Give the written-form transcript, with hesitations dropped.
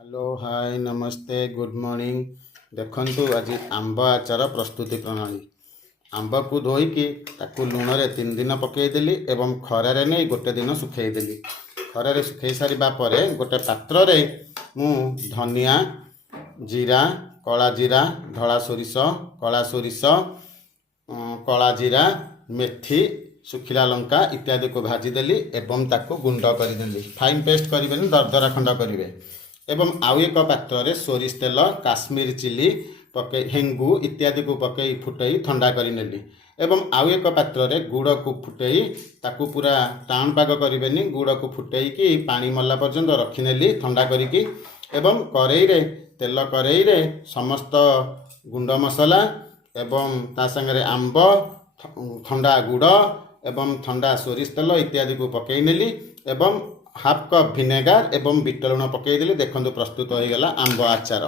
Hello hi नमस्ते good morning. देखंतु आज आंब आचार प्रस्तुति प्रणाली। आंब को धोईकी ताकू लुण रे 3 दिन पकईदेली एवं खरारे नहीं गोटे दिन सुखेदेली। खरारे सुखई सारिबा परे गोटे पात्र रे मु धनिया जीरा कला जीरा धला सोरिष कला सोरिष कला जीरा मेथी सुखिला लंका इत्यादि को भाजीदेली एवं ताकू गुंड करदेली। फाइन पेस्ट करेंगे दरदरा खंड करेंगे। एवं आउ एक पात्र रे सोरिष तेल काश्मीर चिली पके हेंगू इत्यादि को पकई फुटई ठंडा कर नेली। एवं आउ एक पात्र रे गुड़ को फुटई ताकू पूरा टाण पाग करेनि। गुड़ को फुटई की पानी मरला पर्यंत रखिनेली ठंडा करिकी। एवं करेई रे तेल करेई रे समस्त गुंड मसला एवं ता संगे आंब ठंडा गुड़ एवं ठंडा सोरिष तेल इत्यादि को पकई नेली। एवं हाफ कप भिनेगार एवं बीट लुण पकईदेली। देखो प्रस्तुत हो गला आंब आचार।